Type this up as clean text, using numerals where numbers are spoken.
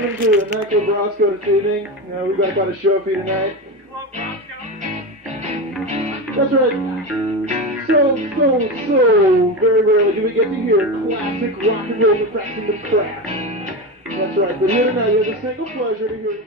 Welcome to the Nightclub Roscoe this evening. We've got quite a show for you tonight. That's right. So very rarely do we get to hear classic rock and roll perfecting the craft. That's right, but here tonight we have the single pleasure to hear